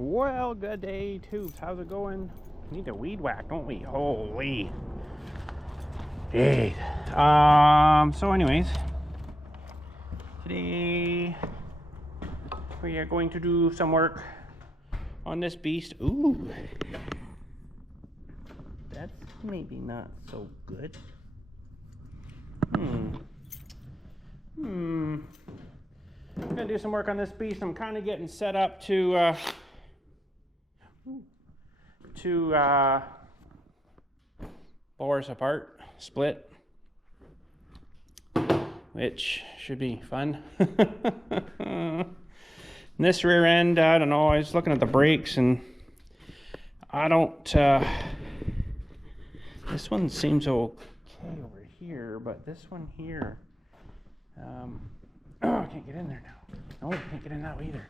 Well, good day, tubes. How's it going? Need to weed whack, don't we? Holy. Jeez. So anyways, today we are going to do some work on this beast. Ooh. That's maybe not so good. I'm gonna do some work on this beast. I'm kind of getting set up to Boaris apart, split, which should be fun. This rear end, I don't know, I was looking at the brakes and I don't, this one seems okay over here, but this one here, I can't get in there now. No, I can't get in now either.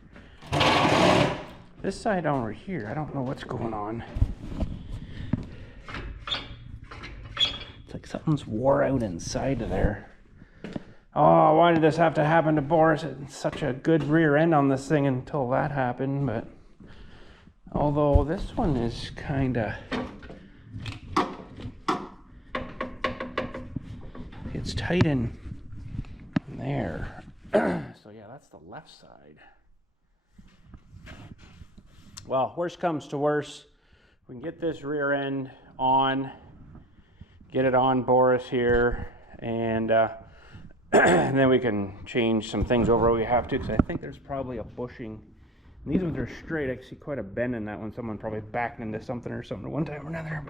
This side over here, I don't know what's going on. It's like something's wore out inside of there. Oh, why did this have to happen to Boris? It's such a good rear end on this thing until that happened, but although this one is kinda, it's tight in there. So yeah, that's the left side. Well, worst comes to worst, we can get this rear end on, get it on Boris here, and then we can change some things over we have to, because I think there's probably a bushing. And these ones are straight. I can see quite a bend in that one. Someone probably backed into something or something one time or another.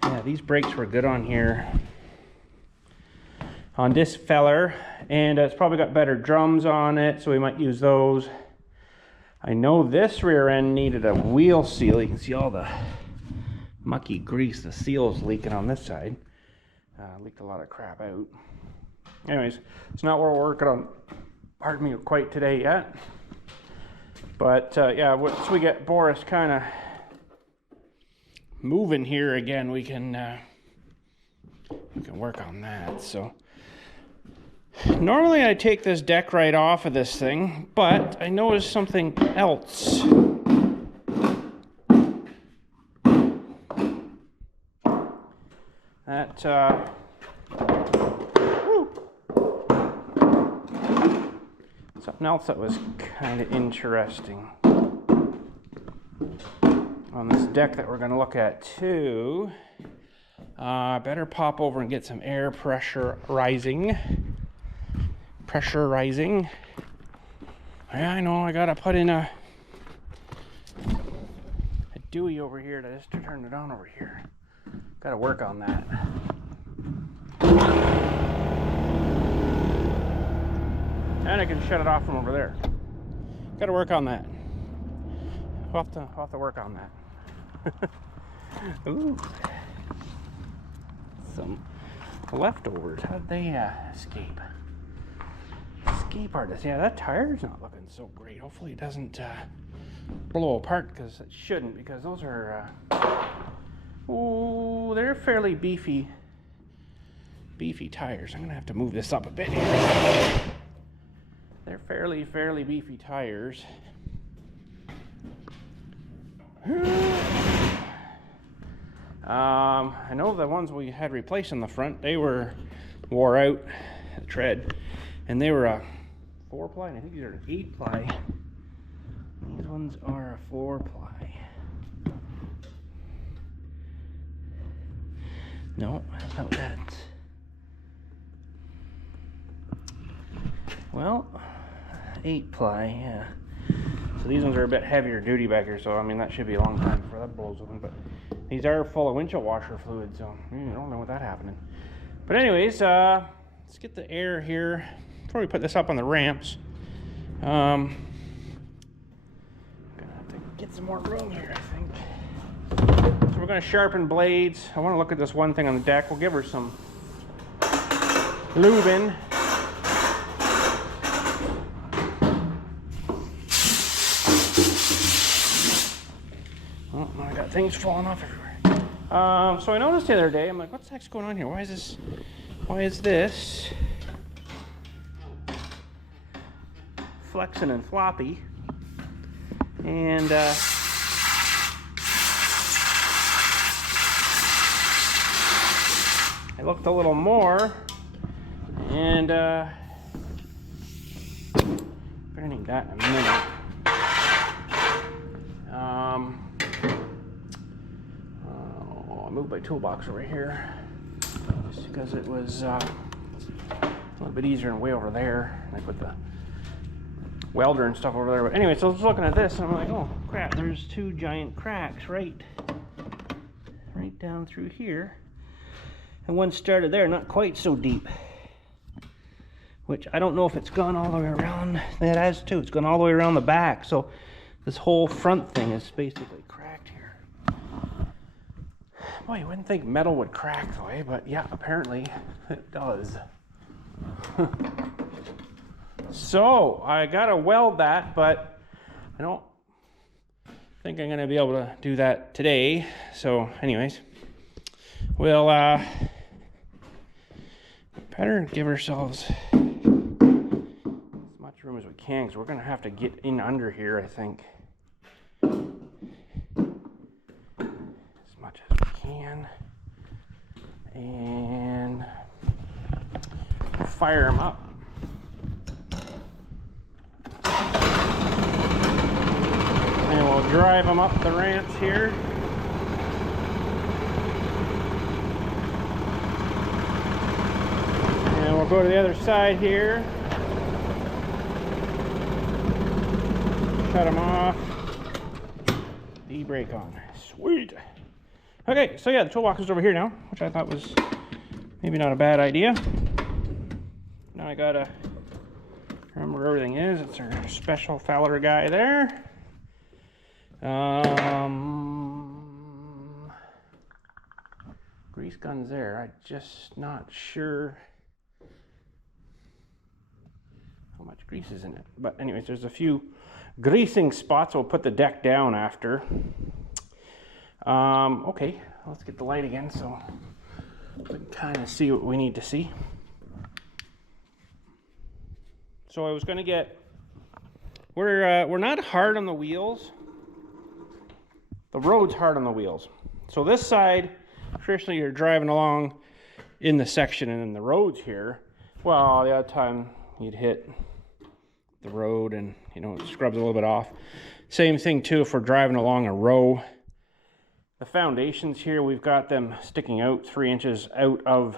But yeah, these brakes were good on here. On this feller, and it's probably got better drums on it, so we might use those. I know this rear end needed a wheel seal. You can see all the mucky grease, the seal's leaking on this side. Leaked a lot of crap out. Anyways, it's not what we're working on, pardon me, quite today yet. But yeah, once we get Boris kind of moving here again, we can work on that. So normally I take this deck right off of this thing, but I noticed something else. That something else that was kind of interesting on this deck that we're going to look at too. Better pop over and get some air pressure rising. Yeah, I know, I gotta put in a Dewey over here to just turn it on over here. Gotta work on that. And I can shut it off from over there. Gotta work on that. We'll have to work on that. Ooh. Some leftovers. How'd they escape? Escape artist. Yeah, that tire's not looking so great. Hopefully it doesn't blow apart, because it shouldn't, because those are oh, they're fairly beefy tires. I'm gonna have to move this up a bit here. They're fairly beefy tires. I know the ones we had replaced in the front, they were wore out, the tread, and they were a 4-ply, and I think these are an 8-ply. These ones are a 4-ply. No, how about that? Well, 8-ply, yeah. So these ones are a bit heavier duty back here, so I mean that should be a long time before that blows open, but these are full of windshield washer fluid, so I don't know what that happening. But anyways, let's get the air here before we put this up on the ramps. Gonna have to get some more room here, I think. So we're gonna sharpen blades. I want to look at this one thing on the deck. We'll give her some lubing. Oh, I got things falling off everywhere. So I noticed the other day, I'm like, what's the heck's going on here? Why is this flexing and floppy? And I looked a little more, and gonna need that in a minute. I moved my toolbox over here just because it was a little bit easier than way over there. I put the welder and stuff over there. But anyway, so I was looking at this and I'm like, oh crap, there's two giant cracks right down through here. And one started there, not quite so deep. Which I don't know if it's gone all the way around. It has too. It's gone all the way around the back. So this whole front thing is basically cracked here. Boy, you wouldn't think metal would crack the way, but yeah, apparently it does. So I gotta weld that, but I don't think I'm gonna be able to do that today. So anyways, we'll better give ourselves as much room as we can, because we're gonna have to get in under here, I think, as much as we can, and fire them up. And we'll drive them up the ramps here. And we'll go to the other side here. Shut them off. E-brake on. Sweet. Okay, so yeah, the toolbox is over here now, which I thought was maybe not a bad idea. Now I gotta remember where everything is. It's our special Fowler guy there. Grease gun's there. I'm just not sure how much grease is in it. But anyways, there's a few greasing spots. We'll put the deck down after. Okay, let's get the light again so we can kind of see what we need to see. So I was going to get, we're not hard on the wheels. The road's hard on the wheels. So this side, traditionally you're driving along in the section, and then the road's here. Well, the other time you'd hit the road and, you know, it scrubs a little bit off. Same thing too if we're driving along a row. The foundations here, we've got them sticking out 3 inches out of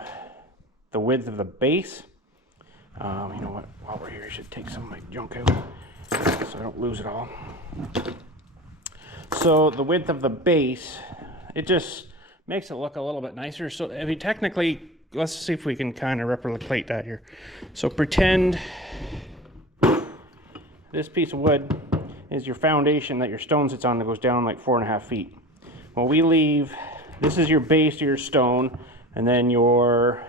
the width of the base. You know what, while we're here, I should take some of my junk out so I don't lose it all. So the width of the base, it just makes it look a little bit nicer. So I mean, technically, let's see if we can kind of replicate that here. So pretend this piece of wood is your foundation that your stone sits on that goes down like 4.5 feet. Well, we leave, this is your base to your stone, and then your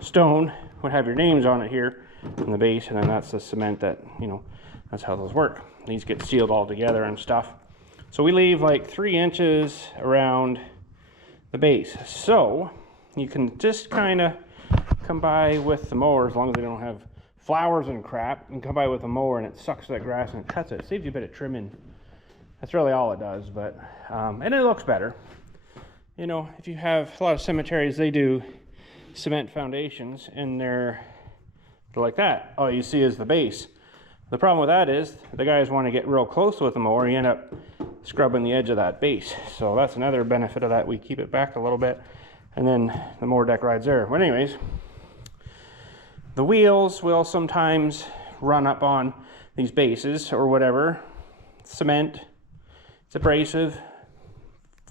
stone would have your names on it here in the base, and then that's the cement that, you know, that's how those work. These get sealed all together and stuff. So we leave like 3 inches around the base. So you can just kind of come by with the mower, as long as they don't have flowers and crap, and come by with a mower and it sucks that grass and it cuts it. It saves you a bit of trimming. That's really all it does, but, and it looks better. You know, if you have a lot of cemeteries, they do cement foundations, and they're like that. All you see is the base. The problem with that is the guys want to get real close with the mower, you end up scrubbing the edge of that base. So that's another benefit of that. We keep it back a little bit, and then the mower deck rides there. But anyways, the wheels will sometimes run up on these bases or whatever. Cement, it's abrasive.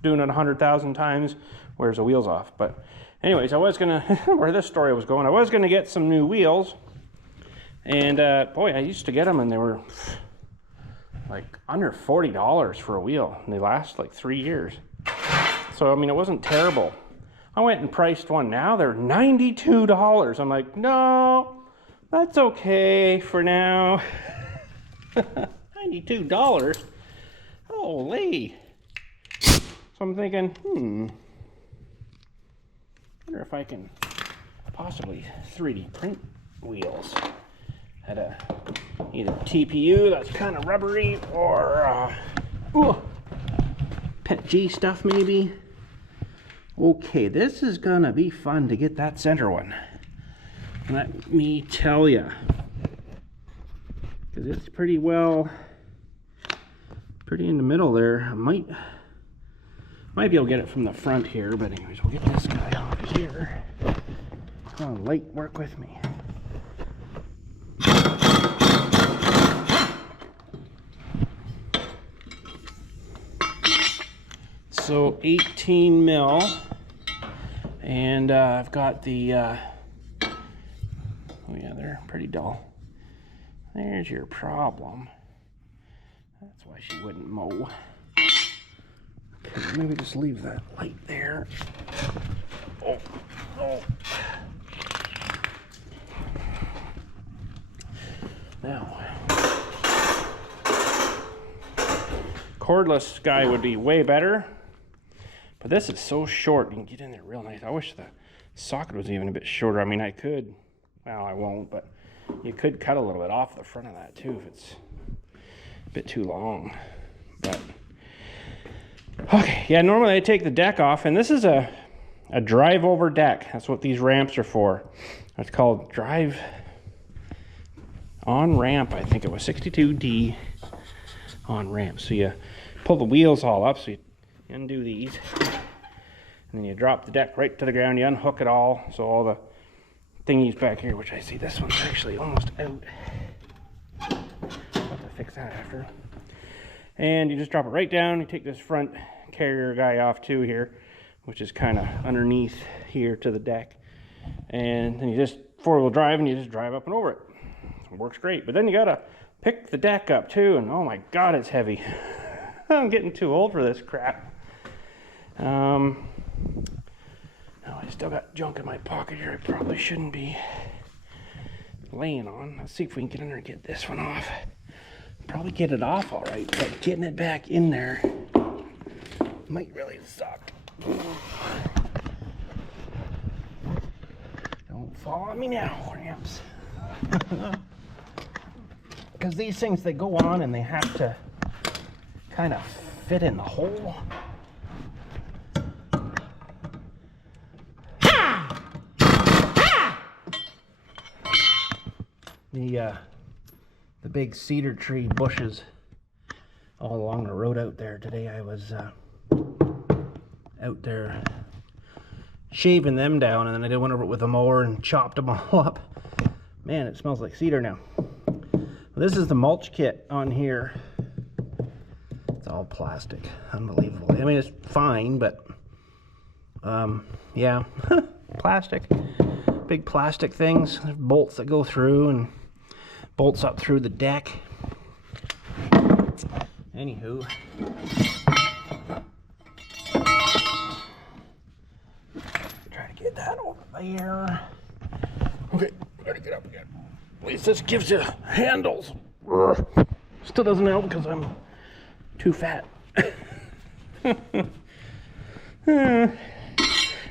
Doing it 100,000 times wears the wheels off. But anyways, I was gonna, where this story was going, I was gonna get some new wheels. And boy, I used to get them and they were like under $40 for a wheel, and they last like 3 years. So I mean, it wasn't terrible. I went and priced one. Now they're $92. I'm like, no, that's okay for now. $92. Holy. So I'm thinking, I wonder if I can possibly 3D print wheels at a either TPU that's kind of rubbery or Pet G stuff maybe. Okay, this is gonna be fun to get that center one. Let me tell you, because it's pretty in the middle there. I might be able to get it from the front here, but anyways, we'll get this guy off here. Come on, light, work with me. So 18 mil, and I've got the, oh yeah, they're pretty dull. There's your problem. That's why she wouldn't mow. Okay, maybe just leave that light there. Oh, oh. Now, cordless guy would be way better, but this is so short. You can get in there real nice. I wish the socket was even a bit shorter. I mean, I could, well, I won't, but you could cut a little bit off the front of that too if it's a bit too long. But okay, yeah, normally I take the deck off, and this is a drive over deck. That's what these ramps are for. It's called drive on ramp. I think it was 62D on ramp. So you pull the wheels all up, so you undo these, and then you drop the deck right to the ground. You unhook it all, so all the thingies back here, which I see this one's actually almost out. I'll have to fix that after. And you just drop it right down. You take this front carrier guy off too here, which is kind of underneath here to the deck, and then you just four-wheel drive, and you just drive up and over it. It works great. But then you gotta pick the deck up too, and oh my god, it's heavy. I'm getting too old for this crap. No, I still got junk in my pocket here I probably shouldn't be laying on. Let's see if we can get in there and get this one off. Probably get it off all right, but getting it back in there might really suck. Don't fall on me now, ramps. Because these things, they go on and they have to kind of fit in the hole. The big cedar tree bushes all along the road out there. Today I was out there shaving them down, and then I went over it with a mower and chopped them all up. Man, it smells like cedar now. This is the mulch kit on here. It's all plastic. Unbelievable. I mean, it's fine, but yeah, plastic. Big plastic things. There's bolts that go through and bolts up through the deck. Anywho, try to get that over there. Okay, gotta get up again. At least this gives you handles. Still doesn't help because I'm too fat.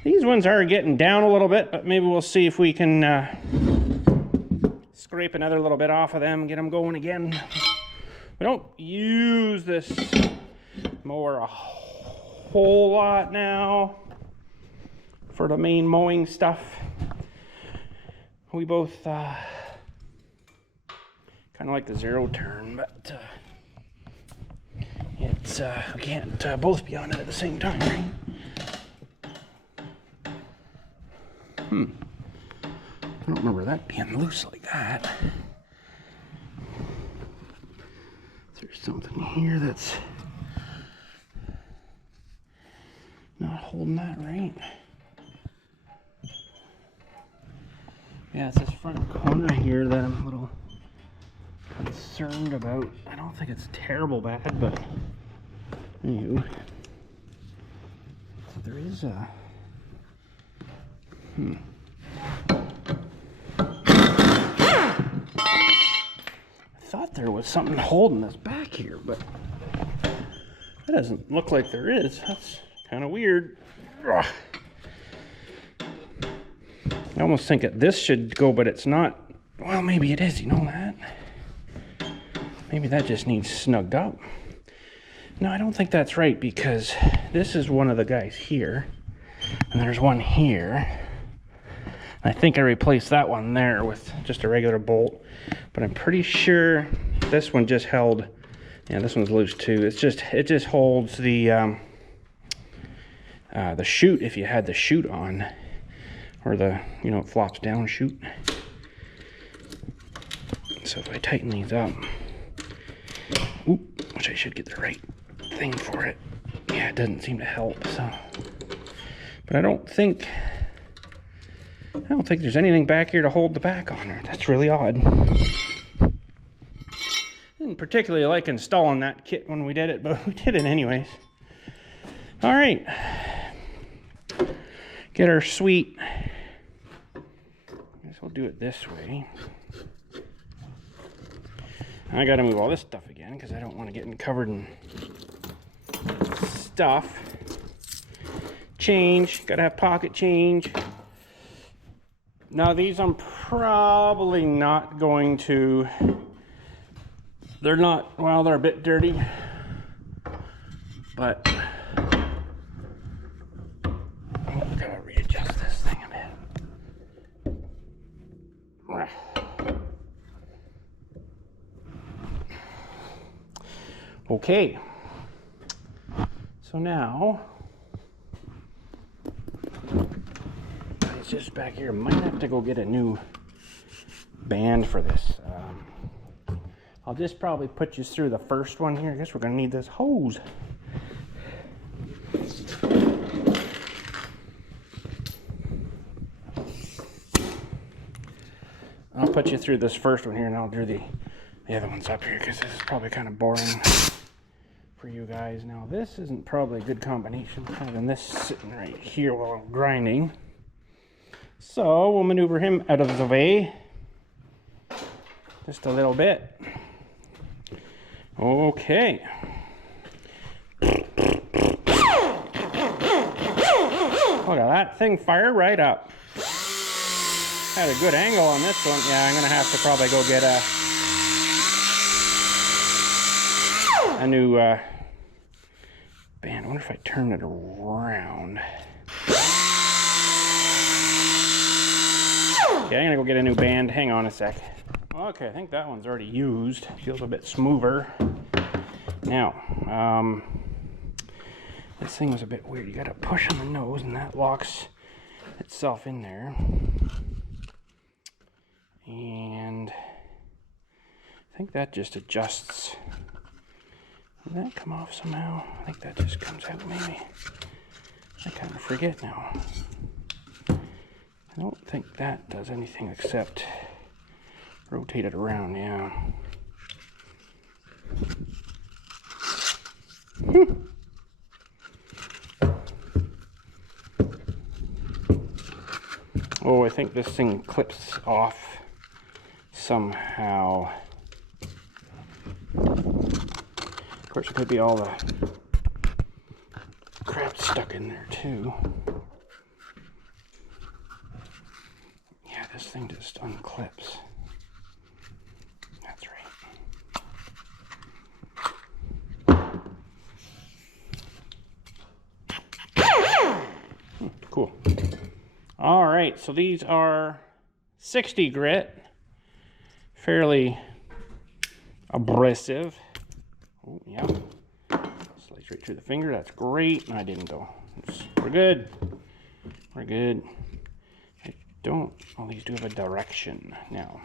These ones are getting down a little bit, but maybe we'll see if we can scrape another little bit off of them and get them going again. We don't use this mower a whole lot now for the main mowing stuff. We both kind of like the zero turn, but it's we can't both be on it at the same time, right? I don't remember that being loose like that. There's something here that's not holding that right. Yeah, it's this front corner here that I'm a little concerned about. I don't think it's terrible bad, but anyway. So there is a I thought there was something holding this back here, but that doesn't look like there is. That's kind of weird. Ugh. I almost think that this should go, but it's not. Well, maybe it is, you know that? Maybe that just needs snugged up. No, I don't think that's right, because this is one of the guys here, and there's one here. I think I replaced that one there with just a regular bolt, but I'm pretty sure this one just held. Yeah, this one's loose too. It just holds the chute if you had the chute on, or the, you know, it flops down chute. So if I tighten these up, which I should get the right thing for it. Yeah, it doesn't seem to help. So, but I don't think there's anything back here to hold the back on her. That's really odd. Didn't particularly like installing that kit when we did it, but we did it anyways. All right, get our sweet. I guess we'll do it this way. I gotta move all this stuff again because I don't want to get covered in stuff. Change, gotta have pocket change. Now these I'm probably not going to, they're not, well, they're a bit dirty, but I gotta readjust this thing a bit. Okay, so now it's just back here. Might have to go get a new band for this. I'll just probably put you through the first one here. I guess we're gonna need this hose. I'll put you through this first one here, and I'll do the other ones up here, because this is probably kind of boring for you guys. Now this isn't probably a good combination, having this sitting right here while I'm grinding. So we'll maneuver him out of the way just a little bit. Okay. Look at that thing fire right up. Had a good angle on this one. Yeah, I'm gonna have to probably go get a new band. I wonder if I turn it around. Okay, I'm gonna go get a new band. Hang on a sec. Okay, I think that one's already used. Feels a bit smoother. Now, this thing was a bit weird. You gotta push on the nose, and that locks itself in there. And I think that just adjusts. Did that come off somehow? I think that just comes out maybe. I kind of forget now. I don't think that does anything except rotate it around, yeah. Oh, I think this thing clips off somehow. Of course, it could be all the crap stuck in there too. Yeah, this thing just unclips. That's right. Cool. All right, so these are 60 grit, fairly abrasive. Oh, yeah. Slice right through the finger. That's great. I didn't though. We're good. We're good. I don't. All these do have a direction now.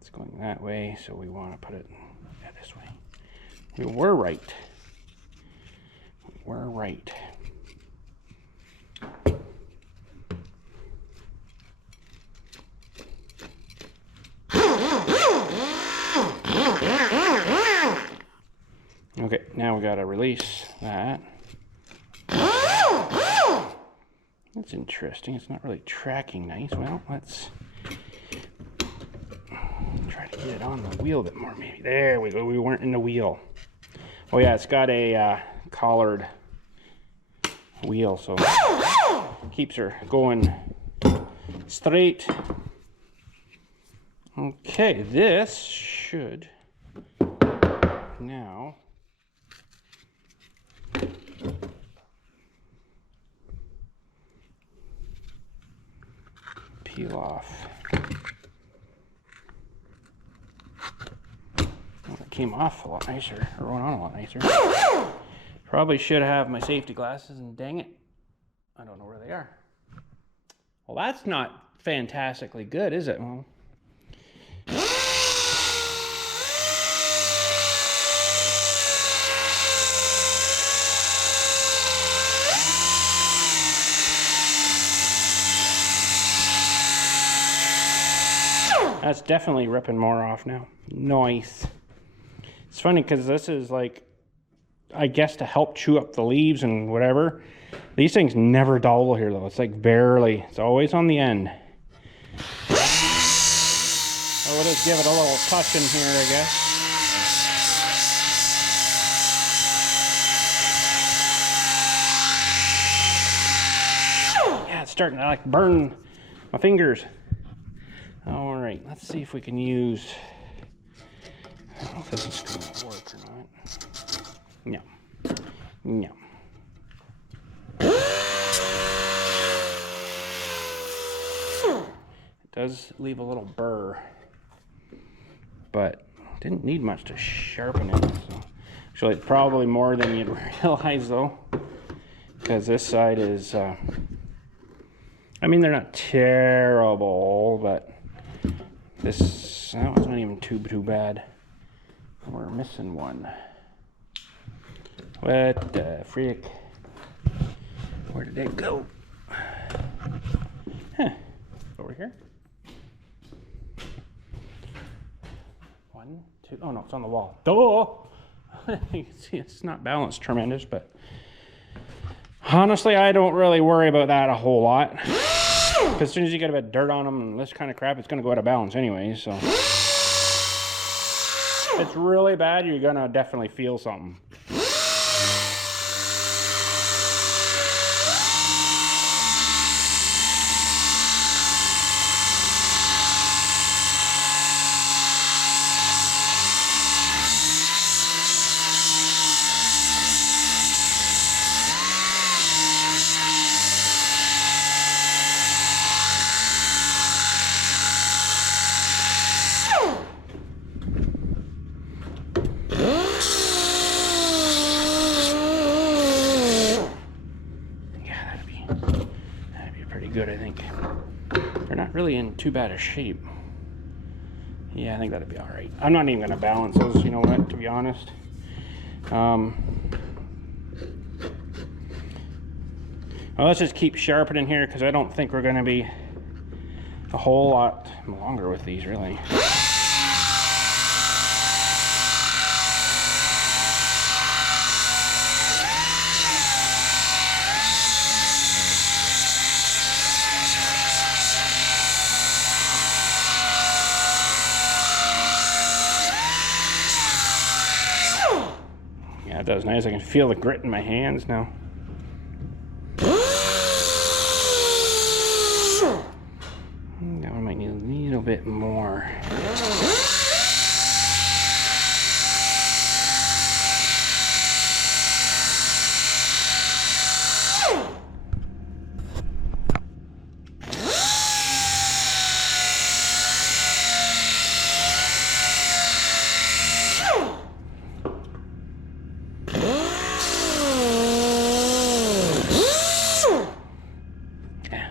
It's going that way, so we want to put it this way. We were right. We were right. Okay, now we gotta release that. That's interesting. It's not really tracking nice. Well, let's try to get it on the wheel a bit more, maybe. There we go. We weren't in the wheel. Oh yeah, it's got a collared wheel, so keeps her going straight. Okay, this should now peel off. Well, it came off a lot nicer, or went on a lot nicer. Probably should have my safety glasses, and dang it, I don't know where they are. Well, that's not fantastically good, is it? Well, that's definitely ripping more off now. Nice. It's funny because this is like, I guess to help chew up the leaves and whatever. These things never dull here though. It's like barely, it's always on the end. So we'll just give it a little touch in here, I guess. Yeah, it's starting to like burn my fingers. All right, let's see if we can use, I don't know if this is going to work or not. No. No. It does leave a little burr, but didn't need much to sharpen it. So actually, probably more than you'd realize though, because this side is, I mean, they're not terrible, but that one's not even too bad. We're missing one. What the freak? Where did it go? Huh. Over here? 1, 2. Oh no, it's on the wall. Duh! You can see it's not balanced tremendous, but honestly, I don't really worry about that a whole lot. Because as soon as you get a bit of dirt on them and this kind of crap, it's going to go out of balance anyway, so. If it's really bad, you're going to definitely feel something. Good, I think. They're not really in too bad a shape. Yeah, I think that'd be all right. I'm not even going to balance those, you know what, to be honest. Well, let's just keep sharpening here because I don't think we're going to be a whole lot longer with these, really. Yeah, it does nice. I can feel the grit in my hands now. Now I might need a little bit more.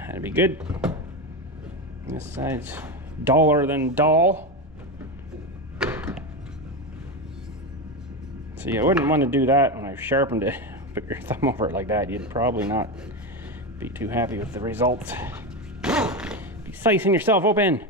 That'd be good. This side's duller than dull. So you wouldn't want to do that when I've sharpened it. Put your thumb over it like that, you'd probably not be too happy with the results. Be slicing yourself open.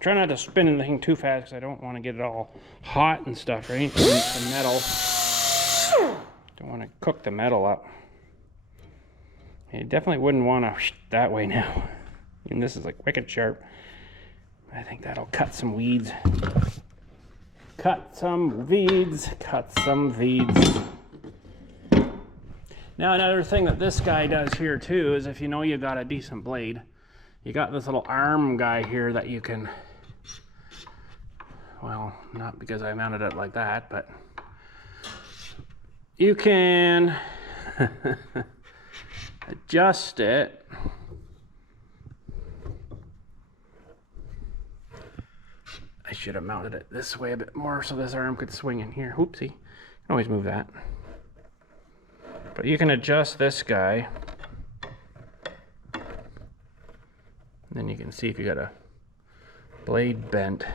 Try not to spin the thing too fast because I don't want to get it all hot and stuff, right? The metal Don't want to cook the metal up. You definitely wouldn't want to that way now. And this is like wicked sharp. I think that'll cut some weeds. Cut some weeds. Cut some weeds. Now another thing that this guy does here too is if you know you got a decent blade, you got this little arm guy here that you can, well, not because I mounted it like that, but you can adjust it. I should have mounted it this way a bit more so this arm could swing in here. Oopsie. You can always move that. But you can adjust this guy. And then you can see if you got a blade bent.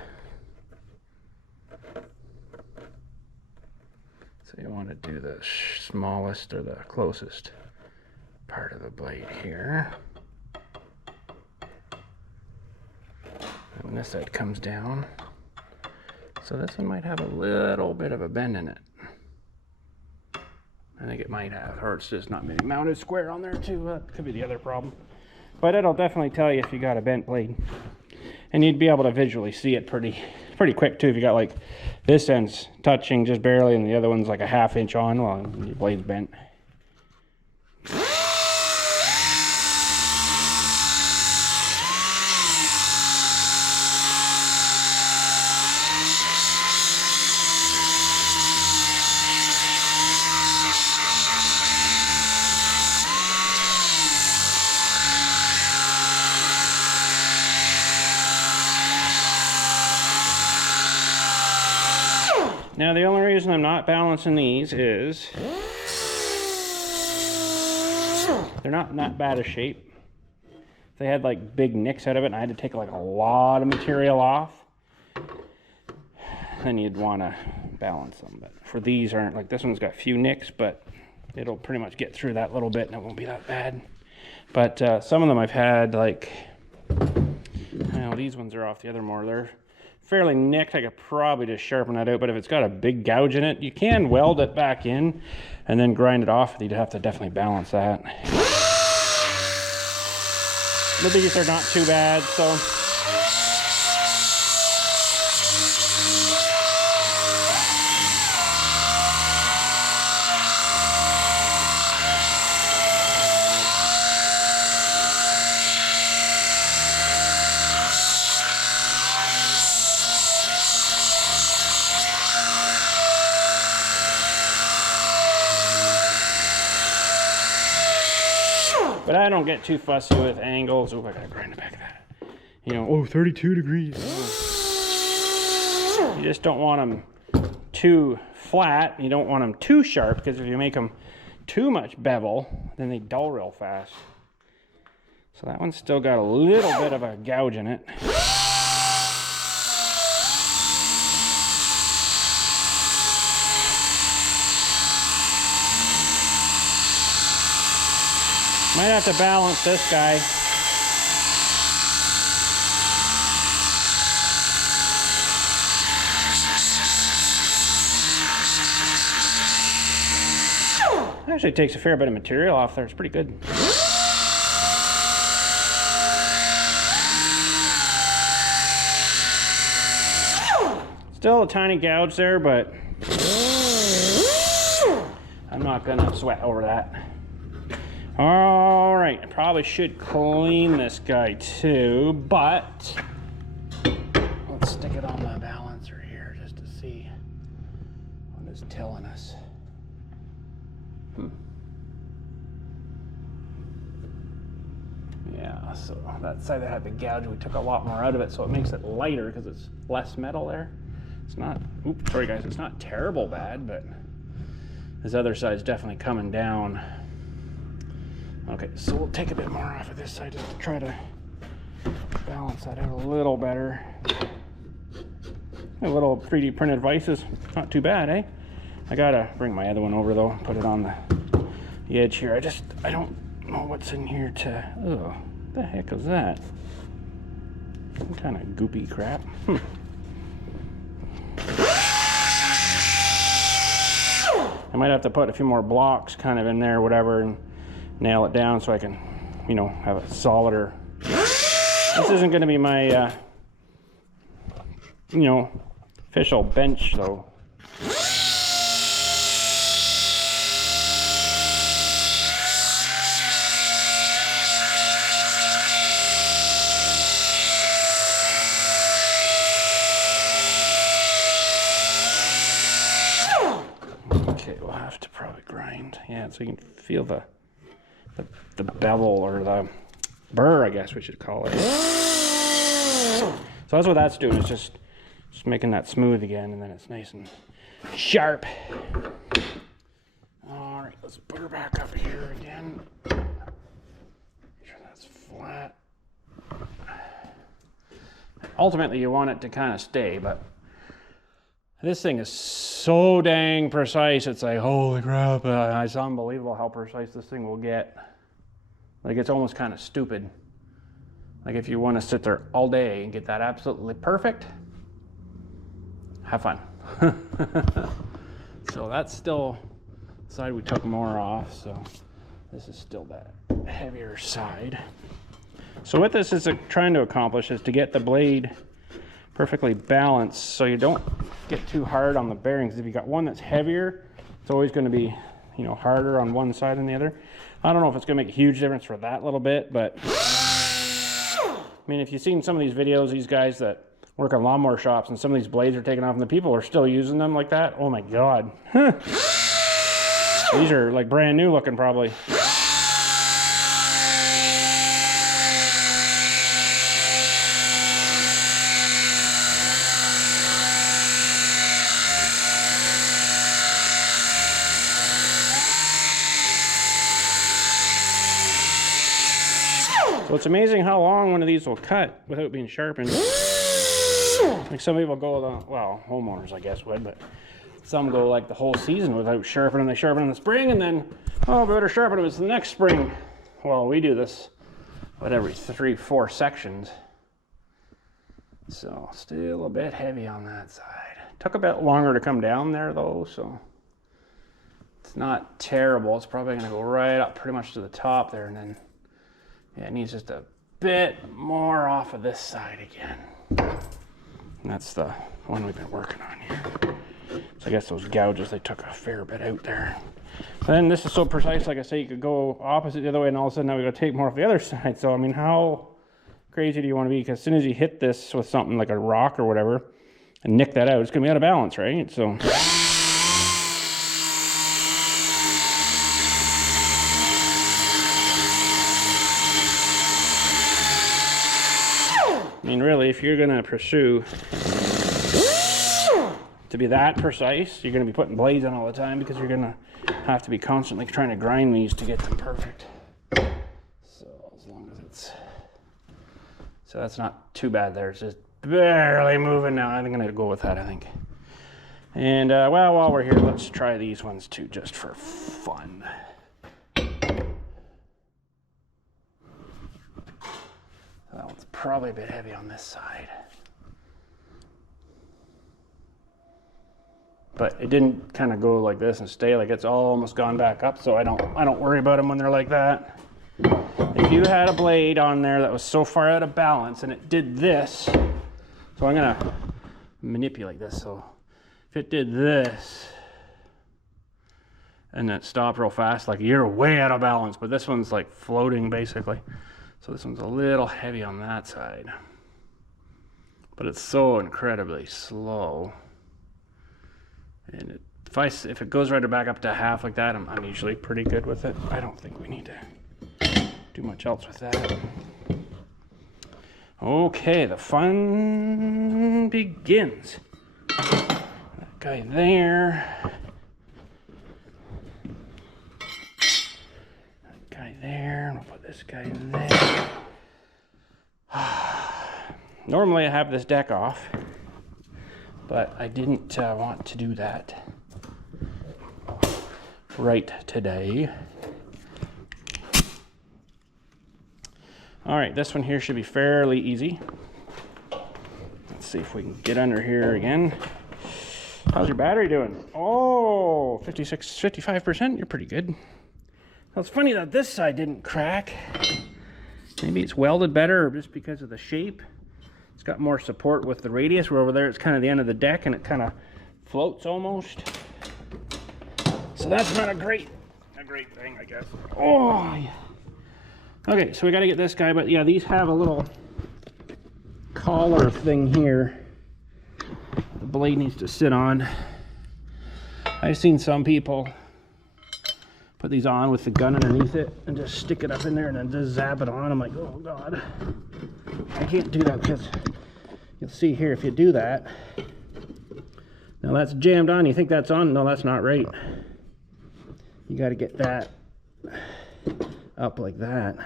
So you want to do the smallest or the closest part of the blade here. And when this side comes down, so this one might have a little bit of a bend in it. I think it might have, or it's just not maybe mounted square on there too. That could be the other problem. But it'll definitely tell you if you got a bent blade. And you'd be able to visually see it pretty quick too if you got like this end's touching just barely and the other one's like a ½ inch on while your blade's bent. Now the only reason I'm not balancing these is they're not in that bad a shape. If they had like big nicks out of it and I had to take like a lot of material off, then you'd want to balance them. But for these aren't, like this one's got a few nicks, but it'll pretty much get through that little bit and it won't be that bad. But some of them I've had like, well, these ones are off the other more. They're fairly nicked. I could probably just sharpen that out, but if it's got a big gouge in it, you can weld it back in and then grind it off. You'd have to definitely balance that. But these are not too bad, so. But I don't get too fussy with angles. Oh, I gotta grind it back of that. You know, oh, 32 degrees. Oh. You just don't want them too flat. You don't want them too sharp, because if you make them too much bevel, then they dull real fast. So that one's still got a little bit of a gouge in it. Might have to balance this guy. Actually takes a fair bit of material off there. It's pretty good. Still a tiny gouge there, but I'm not gonna sweat over that. All right, I probably should clean this guy too, but let's stick it on the balancer here just to see what it's telling us. Yeah, so that side that had the gouge, we took a lot more out of it, so it makes it lighter because it's less metal there. It's not, oops, sorry guys, it's not terrible bad, but this other side's definitely coming down. Okay, so we'll take a bit more off of this side just to try to balance that out a little better. A little 3D printed vise is not too bad, eh? I gotta bring my other one over though, put it on the edge here. I don't know what's in here to, oh, what the heck is that? Some kind of goopy crap. I might have to put a few more blocks kind of in there, whatever, and nail it down so I can, you know, have a solider. This isn't going to be my, you know, official bench though. Okay, we'll have to probably grind. Yeah, so you can feel the bevel or the burr, I guess we should call it. So that's what that's doing. It's just making that smooth again, and then it's nice and sharp. All right, let's put her back up here again. Make sure that's flat. Ultimately, you want it to kind of stay, but this thing is so dang precise. It's like, holy crap, it's unbelievable how precise this thing will get. Like, it's almost kind of stupid. Like, if you want to sit there all day and get that absolutely perfect, have fun. So that's still the side we took more off, so this is still that heavier side. So what this is trying to accomplish is to get the blade perfectly balanced so you don't get too hard on the bearings. If you got one that's heavier, it's always going to be, you know, harder on one side than the other. I don't know if it's going to make a huge difference for that little bit, but I mean, if you've seen some of these videos, these guys that work on lawnmower shops, and some of these blades are taken off and the people are still using them like that, oh my god. These are like brand new looking probably. So it's amazing how long one of these will cut without being sharpened. Like some people go, well, homeowners I guess would, but some go like the whole season without sharpening. They sharpen in the spring and then, oh, we better sharpen it the next spring. Well, we do this, what, every 3-4 sections. So still a bit heavy on that side. Took a bit longer to come down there though, so it's not terrible. It's probably gonna go right up pretty much to the top there, and then yeah, it needs just a bit more off of this side again. And that's the one we've been working on here. So I guess those gouges, they took a fair bit out there. But then this is so precise, like I say, you could go opposite the other way, and all of a sudden now we gotta take more off the other side. So I mean, how crazy do you want to be? Because as soon as you hit this with something like a rock or whatever and nick that out, it's gonna be out of balance, right? So I mean, really, if you're gonna pursue to be that precise, you're gonna be putting blades on all the time, because you're gonna have to be constantly trying to grind these to get them perfect. So as long as it's, so that's not too bad there. It's just barely moving now. I'm gonna go with that, I think. And well, while we're here, let's try these ones too, just for fun. That one's probably a bit heavy on this side. But it didn't kind of go like this and stay, like it's almost gone back up, so I don't worry about them when they're like that. If you had a blade on there that was so far out of balance and it did this, so I'm gonna manipulate this, so if it did this and it stopped real fast, like you're way out of balance, but this one's like floating basically. So this one's a little heavy on that side, but it's so incredibly slow. And if it goes right back up to half like that, I'm usually pretty good with it. I don't think we need to do much else with that. Okay, the fun begins. That guy there. That guy there. And we'll put this guy there. Normally I have this deck off, but I didn't want to do that right today. All right, this one here should be fairly easy. Let's see if we can get under here again. How's your battery doing? Oh, Oh, 56, 55%, you're pretty good. Well, it's funny that this side didn't crack. Maybe it's welded better or just because of the shape. It's got more support with the radius, where over there it's kind of the end of the deck and it kind of floats almost. So that's not a great thing, I guess. Oh, yeah. Okay, so we got to get this guy, but yeah, these have a little collar thing here the blade needs to sit on. I've seen some people put these on with the gun underneath it and just stick it up in there and then just zap it on. I'm like, oh god, I can't do that, because you'll see here if you do that, now that's jammed on. You think that's on? No, that's not right. You got to get that up like that.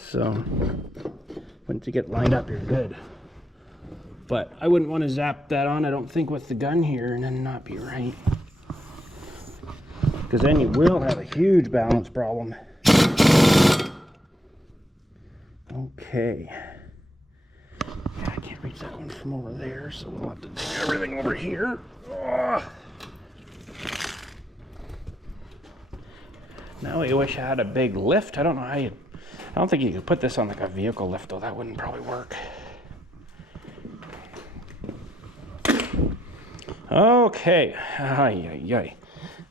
So once you get lined up, you're good. But I wouldn't want to zap that on, I don't think, with the gun here and then not be right, because then you will have a huge balance problem. Okay. Yeah, I can't reach that one from over there, so we'll have to take everything over here. Oh. Now I wish I had a big lift. I don't know how you... I don't think you could put this on like a vehicle lift, though. That wouldn't probably work. Okay. Ay, ay, ay.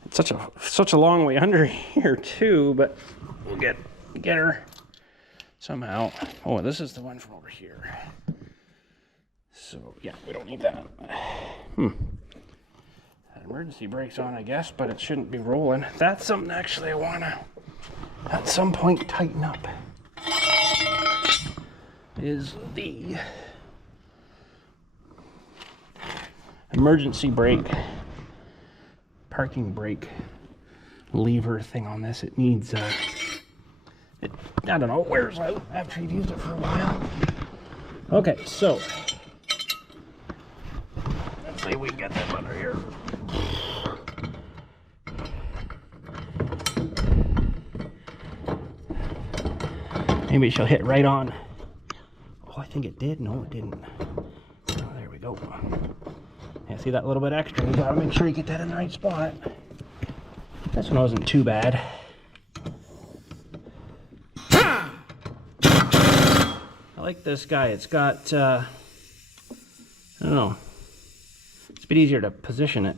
It's such a long way under here too, but we'll get her somehow. Oh, this is the one from over here. So yeah, we don't need that. Emergency brakes on, I guess, but it shouldn't be rolling. That's something actually I want to at some point tighten up, is the emergency brake, parking brake lever thing on this. It needs I don't know, it wears out after you've used it for a while. Okay, so let's see if we can get that under here. Maybe she'll hit right on. Oh, I think it did. No, it didn't. Oh, there we go. Yeah, see that little bit extra? You gotta make sure you get that in the right spot. This one wasn't too bad. I like this guy. It's got, I don't know. It's a bit easier to position it.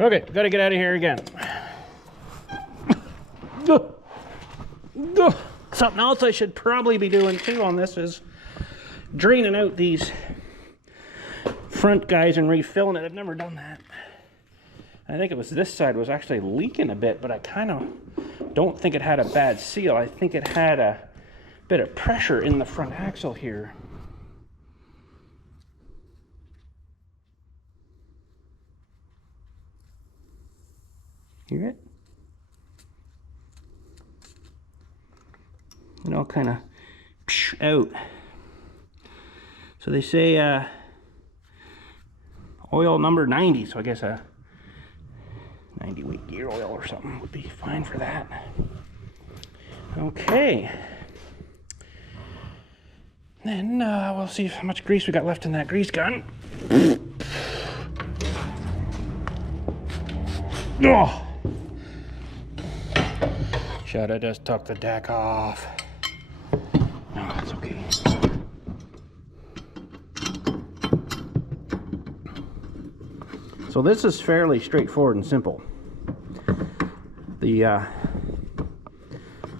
Okay, gotta get out of here again. Something else I should probably be doing too on this is draining out these front guys and refilling it. I've never done that. I think it was this side was actually leaking a bit, but I kind of don't think it had a bad seal. I think it had a bit of pressure in the front axle here. Hear it? It all kind of out. So they say oil number 90, so I guess a 90 weight gear oil or something would be fine for that. Okay. Then we'll see how much grease we got left in that grease gun. Oh! Should have just took the deck off. No, that's okay. So this is fairly straightforward and simple. The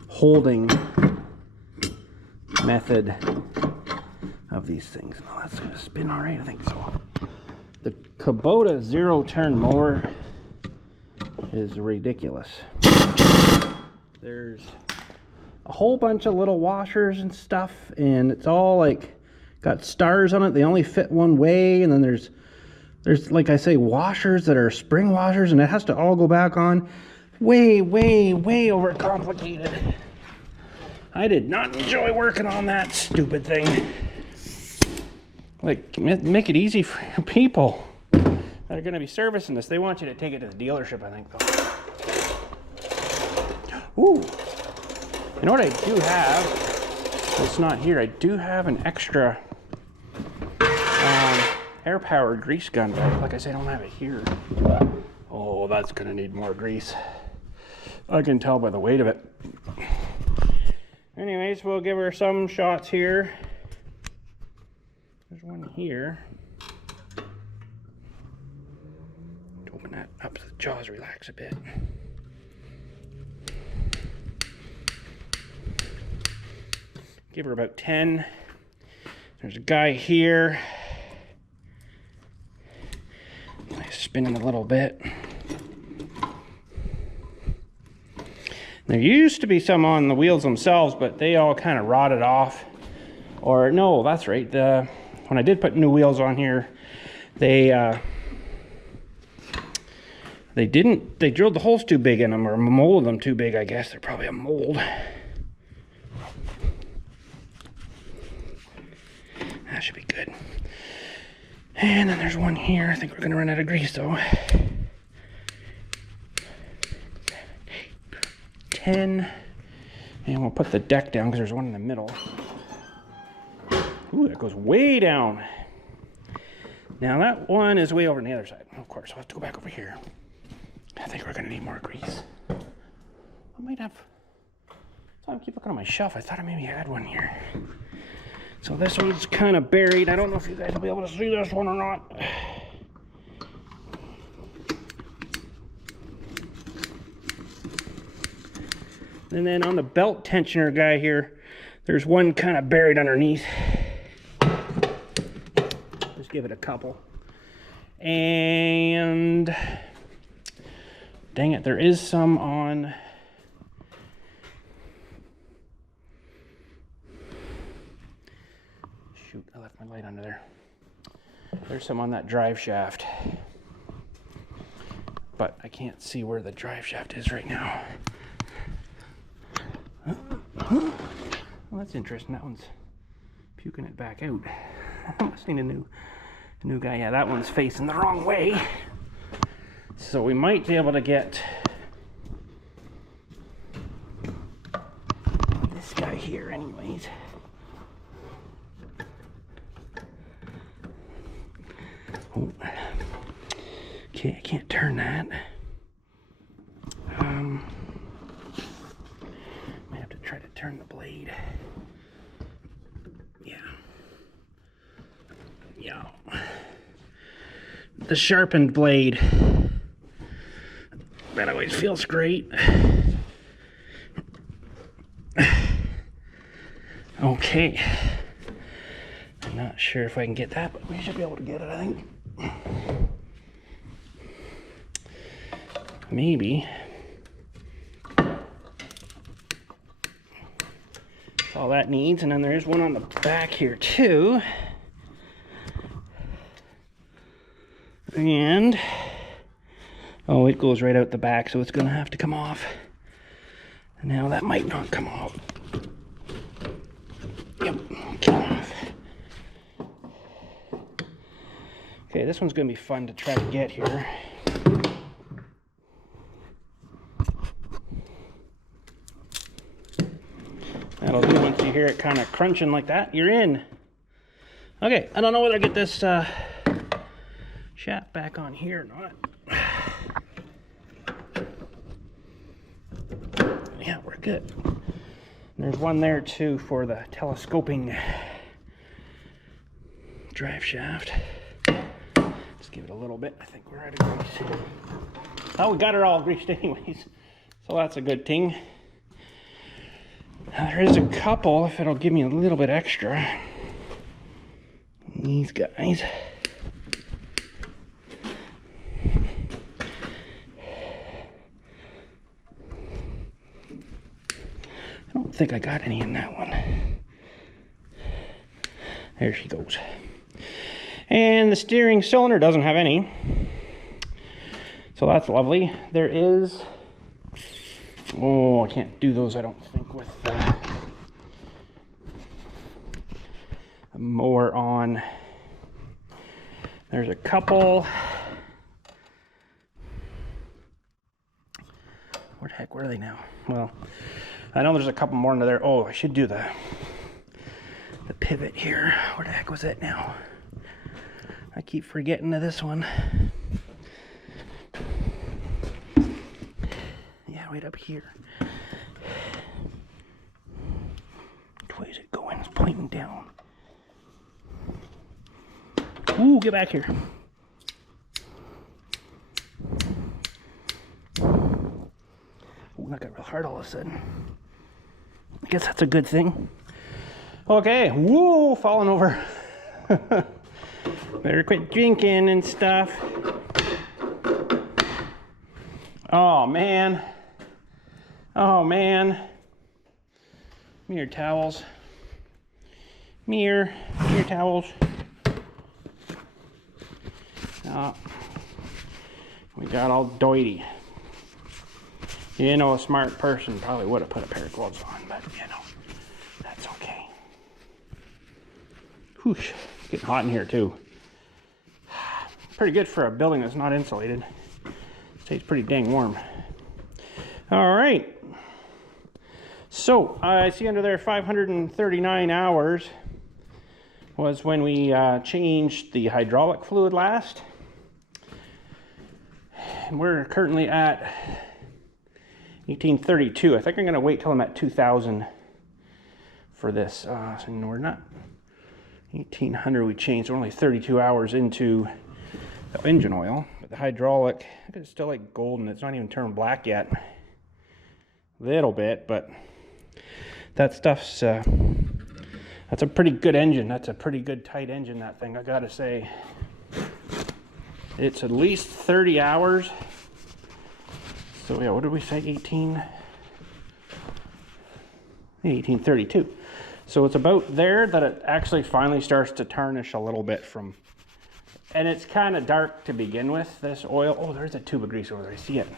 holding method of these things. Well, that's gonna spin all right, I think so. The Kubota zero-turn mower is ridiculous. There's a whole bunch of little washers and stuff, and it's all like got stars on it. They only fit one way, and then there's like I say, washers that are spring washers, and it has to all go back on. Way overcomplicated. I did not enjoy working on that stupid thing. Like, make it easy for people that are going to be servicing this. They want you to take it to the dealership, I think, though. Ooh. You know what I do have? It's not here. I do have an extra air-powered grease gun, but like I said, I don't have it here. Oh, that's gonna need more grease. I can tell by the weight of it. Anyways, we'll give her some shots here. There's one here. Open that up so the jaws relax a bit. Give her about 10. There's a guy here. Spinning a little bit. There used to be some on the wheels themselves, but they all kind of rotted off. Or no, that's right. When I did put new wheels on here, they drilled the holes too big in them, or molded them too big, I guess. They're probably a mold. That should be good. And then there's one here. I think we're gonna run out of grease though. 10. And we'll put the deck down because there's one in the middle. Ooh, that goes way down. Now that one is way over on the other side. Of course, I'll have to go back over here. I think we're gonna need more grease. I might have, I keep looking on my shelf. I thought I maybe had one here. So this one's kind of buried. I don't know if you guys will be able to see this one or not. And then on the belt tensioner guy here, there's one kind of buried underneath. Just give it a couple. And dang it, there is some on. Shoot, I left my light under there. There's some on that drive shaft. But I can't see where the drive shaft is right now. Well, that's interesting. That one's puking it back out. I must need a new guy. Yeah, that one's facing the wrong way. So we might be able to get this guy here anyways. Oh. Okay, I can't turn that. I have to try to turn the blade. Yeah. The sharpened blade. That always feels great. Okay. I'm not sure if I can get that, but we should be able to get it, I think. Maybe. That's all that needs. And then there's one on the back here too. And oh, it goes right out the back, so it's gonna have to come off. Now that might not come off. Yep, come off. Okay, this one's gonna be fun to try to get here. That'll do. Once you hear it kind of crunching like that, you're in. Okay, I don't know whether I get this shaft back on here or not. Yeah, we're good. There's one there too for the telescoping drive shaft. Let's give it a little bit. I think we're out of grease. Oh, we got her all greased anyways, so that's a good thing. Now, there is a couple, if it'll give me a little bit extra. These guys. I don't think I got any in that one. There she goes. And the steering cylinder doesn't have any. So that's lovely. There is... Oh, I can't do those, I don't think, with a mower on. There's a couple. Where the heck were they now? Well, I know there's a couple more under there. Oh, I should do the pivot here. Where the heck was it now? I keep forgetting of this one. Yeah, right up here. Which way is it going? It's pointing down. Ooh, get back here. Ooh, that got real hard all of a sudden. I guess that's a good thing. Okay, whoa, falling over. Better quit drinking and stuff. Oh man. Oh man. Mirror towels. Mirror towels. Oh, we got all doity. You know, a smart person probably would have put a pair of gloves on, but you know, that's okay. Whoosh, it's getting hot in here too. Pretty good for a building that's not insulated. Stays pretty dang warm. All right. So I see under there 539 hours was when we changed the hydraulic fluid last. And we're currently at 1832. I think I'm going to wait till I'm at 2000 for this. So we're not 1800 we changed. We're only 32 hours into the engine oil. But the hydraulic, it's still like golden. It's not even turned black yet. A little bit, but that stuff's, that's a pretty good engine. That's a pretty good tight engine, that thing, I gotta say. It's at least 30 hours. So yeah, what did we say, 1832. So it's about there that it actually finally starts to tarnish a little bit from, and it's kind of dark to begin with, this oil. Oh, there's a tube of grease over there, I see it.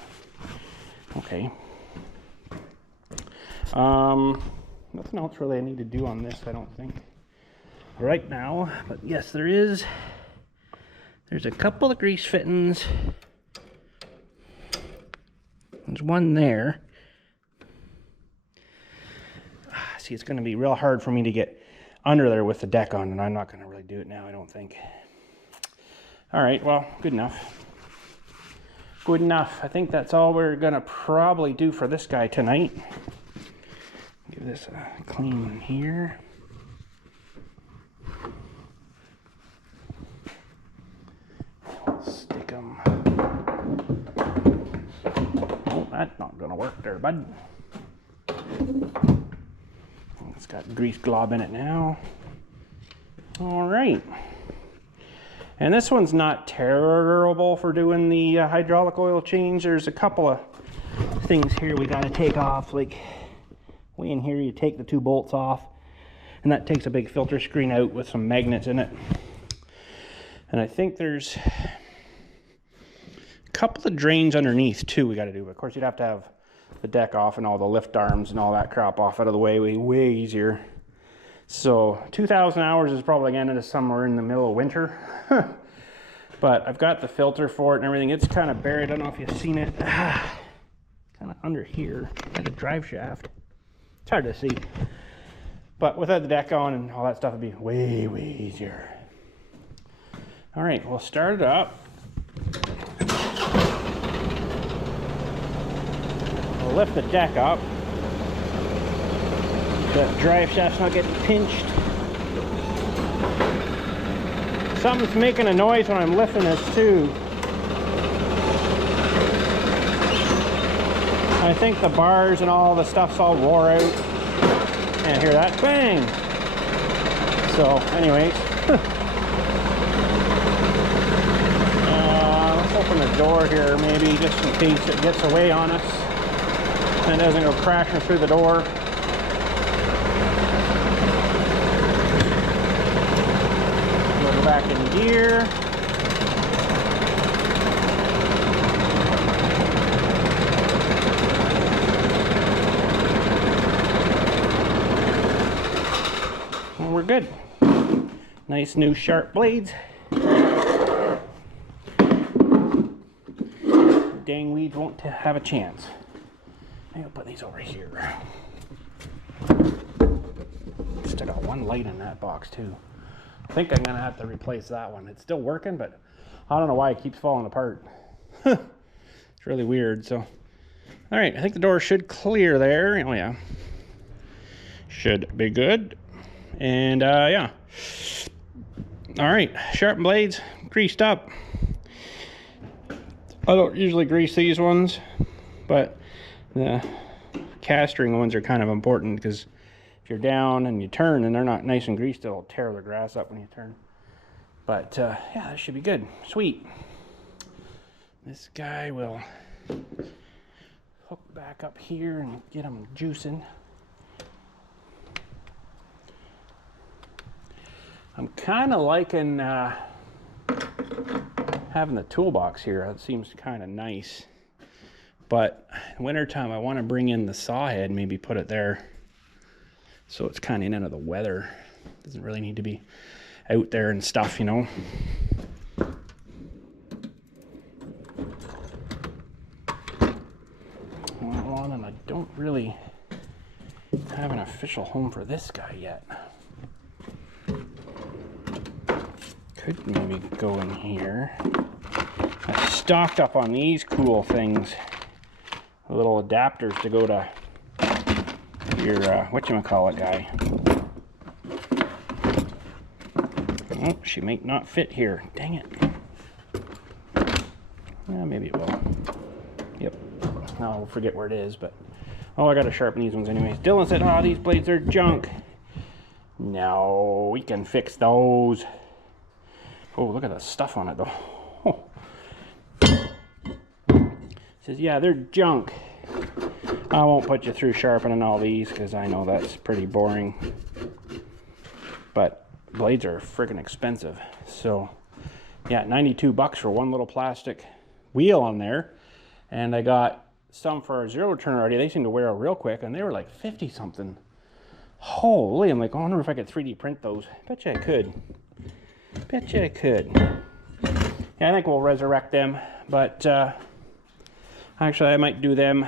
Okay. Nothing else really I need to do on this, I don't think, right now. But yes, there's a couple of grease fittings. There's one there. See, it's going to be real hard for me to get under there with the deck on, and I'm not going to really do it now, I don't think. All right, well, good enough. Good enough. I think that's all we're going to probably do for this guy tonight. Give this a clean here. Stick them. Oh, that's not gonna work there, bud. It's got grease glob in it now. All right. And this one's not terrible for doing the hydraulic oil change. There's a couple of things here we gotta take off, like way in here you take the two bolts off, and that takes a big filter screen out with some magnets in it. And I think there's a couple of drains underneath too we got to do. But of course you'd have to have the deck off and all the lift arms and all that crap off out of the way way easier. So 2,000 hours is probably going to end somewhere in the middle of winter. But I've got the filter for it and everything. It's kind of buried. I don't know if you've seen it. Kind of under here by the drive shaft. It's hard to see, but without the deck on and all that stuff, it'd be way easier. All right, we'll start it up. We'll lift the deck up. The drive shaft's not getting pinched. Something's making a noise when I'm lifting this too. I think the bars and all the stuff's all wore out. Can't hear that bang. So, anyways, let's open the door here, maybe just in case it gets away on us and doesn't go crashing through the door. Go back in gear. We're good. Nice new sharp blades. Dang weeds won't have a chance. I'll put these over here. Still got one light in that box too. I think I'm gonna have to replace that one. It's still working, but I don't know why it keeps falling apart. It's really weird. So, all right, I think the door should clear there. Oh yeah, should be good. And yeah. All right, sharpened blades, greased up. I don't usually grease these ones, but the castering ones are kind of important because if you're down and you turn and they're not nice and greased, it'll tear the grass up when you turn. But yeah, that should be good. Sweet. This guy will hook back up here and get them juicing. I'm kind of liking having the toolbox here. It seems kind of nice. But wintertime, I want to bring in the saw head, maybe put it there so it's kind of into the weather. Doesn't really need to be out there and stuff, you know. And I don't really have an official home for this guy yet. Could maybe go in here. I stocked up on these cool things, the little adapters to go to your whatchamacallit guy. Oh, she might not fit here. Dang it. Yeah, maybe it will. Yep. I'll forget where it is, but oh, I gotta sharpen these ones anyways. Dylan said, oh, these blades are junk. No, we can fix those. Oh, look at the stuff on it though. Oh. Says, yeah, they're junk. I won't put you through sharpening all these because I know that's pretty boring. But blades are freaking expensive. So yeah, 92 bucks for one little plastic wheel on there. And I got some for a zero turn already. They seem to wear out real quick, and they were like 50 something. Holy, I'm like, I wonder if I could 3D print those. Bet you I could. Bet you I could. Yeah, I think we'll resurrect them, but actually I might do them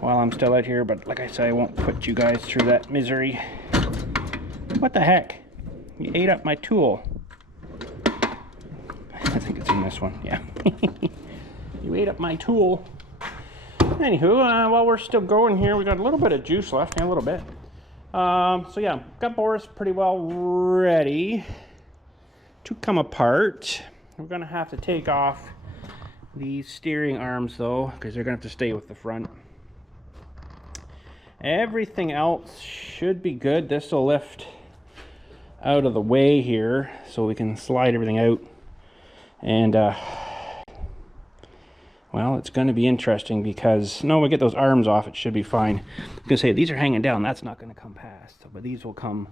while I'm still out here, but like I said, I won't put you guys through that misery. What the heck? You ate up my tool. I think it's in this one, yeah. You ate up my tool. Anywho, while we're still going here, we got a little bit of juice left, yeah, a little bit. So yeah, got Boaris pretty well ready to come apart. We're gonna have to take off these steering arms though, because they're gonna have to stay with the front. Everything else should be good. This will lift out of the way here so we can slide everything out. And well, it's going to be interesting because no, we get those arms off, it should be fine. I was gonna say these are hanging down, that's not going to come past, but these will come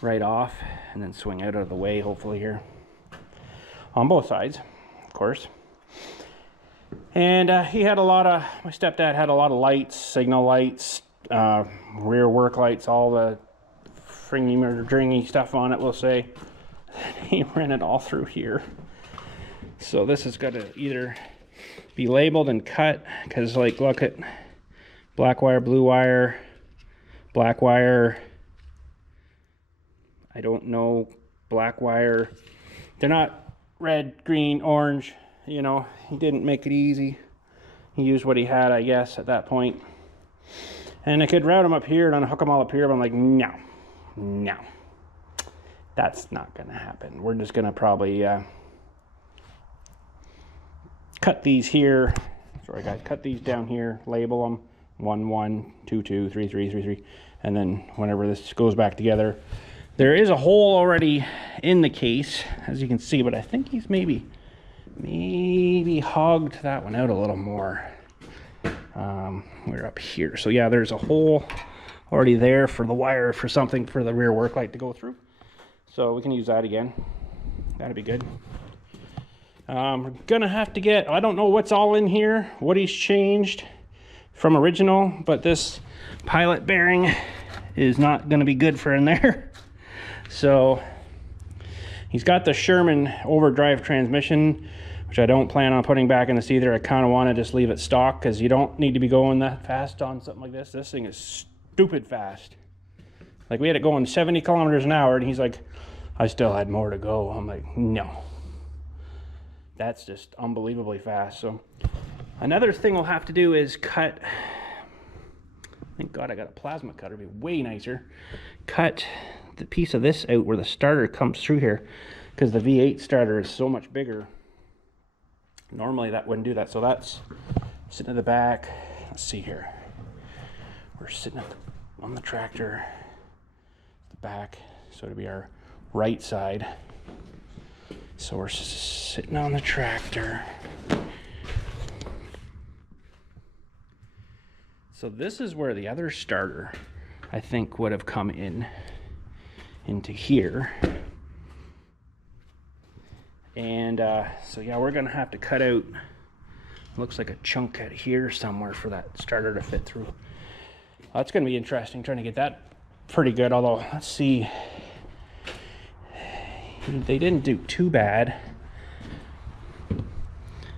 right off and then swing out of the way hopefully here on both sides, of course. And he had a lot of, my stepdad had a lot of lights, signal lights, rear work lights, all the fringy dringy stuff on it, we'll say. He ran it all through here. So this has got to either be labeled and cut, because like look at black wire, blue wire, black wire, I don't know, black wire. They're not red, green, orange, you know. He didn't make it easy. He used what he had, I guess, at that point. And I could route them up here and unhook them all up here, but I'm like, no, no, that's not gonna happen. We're just gonna probably cut these here. Sorry guys, cut these down here, label them 1 1 2 2 3 3 3 3, and then whenever this goes back together, there is a hole already in the case, as you can see, but I think he's maybe hogged that one out a little more. We're up here, so yeah, there's a hole already there for the wire for something for the rear work light to go through, so we can use that again. That'd be good. We're gonna have to get, I don't know what's all in here, what he's changed from original, but this pilot bearing is not gonna be good for in there. So he's got the Sherman overdrive transmission, which I don't plan on putting back in this either. I kind of want to just leave it stock because you don't need to be going that fast on something like this. This thing is stupid fast. Like we had it going 70 kilometers an hour and he's like, I still had more to go. I'm like, no. That's just unbelievably fast. So another thing we'll have to do is cut, thank God I got a plasma cutter, it'd be way nicer. Cut the piece of this out where the starter comes through here, because the V8 starter is so much bigger. Normally that wouldn't do that. So that's sitting at the back. Let's see here. We're sitting on the tractor, the back, so it'll be our right side. So we're sitting on the tractor. So this is where the other starter, I think, would have come into here. And so yeah, we're gonna have to cut out, looks like a chunk out here somewhere for that starter to fit through. That's gonna be interesting, trying to get that pretty good, although let's see. They didn't do too bad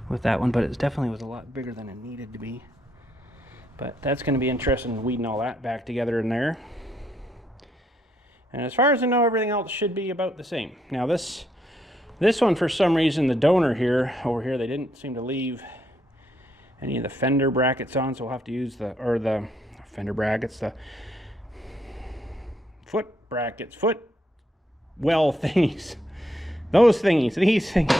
with that one, but it definitely was a lot bigger than it needed to be. But that's going to be interesting, weeding all that back together in there. And as far as I know, everything else should be about the same. Now this one, for some reason, the donor here, over here, they didn't seem to leave any of the fender brackets on, so we'll have to use the fender brackets, the foot brackets, well thingies, those thingies, these things,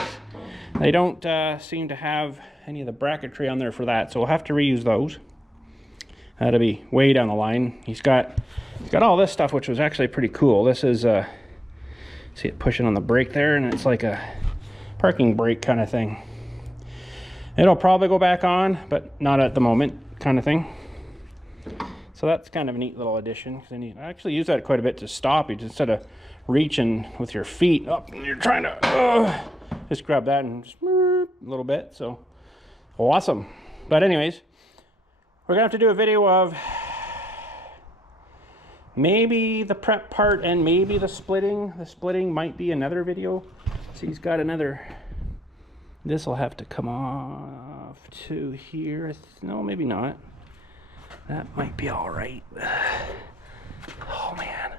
they don't seem to have any of the bracketry on there for that, so we'll have to reuse those. That'll be way down the line. He's got all this stuff, which was actually pretty cool. This is see it pushing on the brake there, and it's like a parking brake kind of thing. It'll probably go back on, but not at the moment, kind of thing. So that's kind of a neat little addition, because I actually use that quite a bit to stop you, instead of reaching with your feet up and you're trying to just grab that and just a little bit. So awesome. But anyways, we're gonna have to do a video of maybe the prep part and maybe the splitting. The splitting might be another video. So he's got another, this will have to come off to here. No, maybe not. That might be all right. Oh man,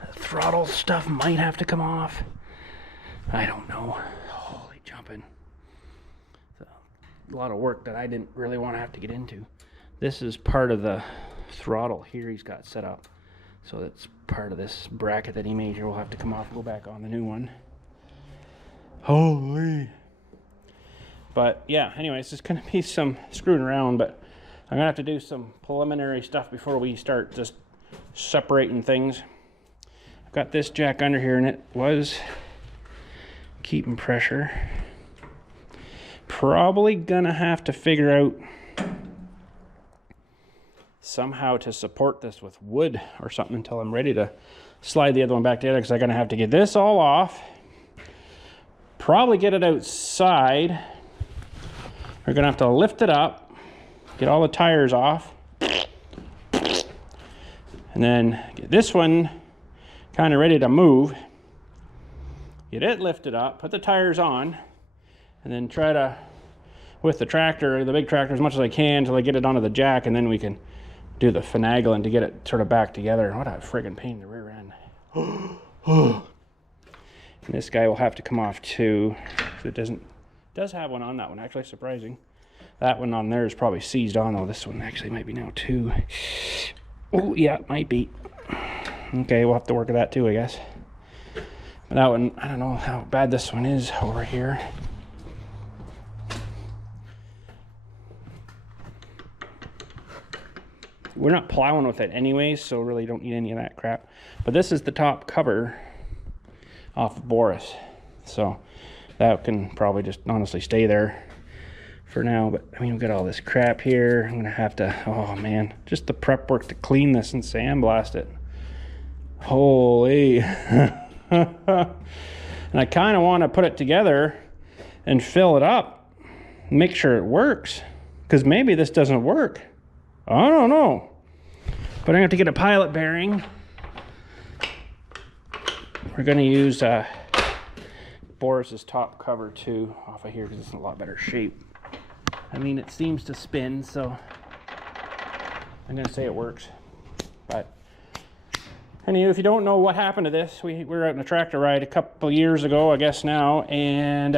the throttle stuff might have to come off. I don't know. Holy jumping. So, a lot of work that I didn't really want to have to get into. This is part of the throttle here he's got set up. So that's part of this bracket that he made here. Will have to come off and go back on the new one. Holy. But yeah, anyways, there's going to be some screwing around, but I'm going to have to do some preliminary stuff before we start just separating things. I've got this jack under here, and it was keeping pressure. Probably going to have to figure out somehow to support this with wood or something until I'm ready to slide the other one back together, because I'm going to have to get this all off. Probably get it outside. We're going to have to lift it up, get all the tires off, and then get this one kind of ready to move. Get it lifted up, put the tires on, and then try to, with the tractor, the big tractor, as much as I can until I get it onto the jack, and then we can do the finagling to get it sort of back together. What a friggin' pain in the rear end. And this guy will have to come off too. So it does have one on that one, actually, surprising. That one on there is probably seized on, though. This one actually might be now too. Oh, yeah, it might be. Okay, we'll have to work at that too, I guess. But that one, I don't know how bad this one is over here. We're not plowing with it anyways, so really don't need any of that crap. But this is the top cover off of Boaris. So that can probably just honestly stay there for now. But I mean, we've got all this crap here. I'm gonna have to, oh man, just the prep work to clean this and sandblast it. Holy. And I kind of want to put it together and fill it up, make sure it works, because maybe this doesn't work. I don't know. But I have to get a pilot bearing. We're going to use Boris's top cover too off of here, because it's in a lot better shape. I mean, it seems to spin, so I'm going to say it works. But Anyway, if you don't know what happened to this, we were out on a tractor ride a couple years ago, I guess now, and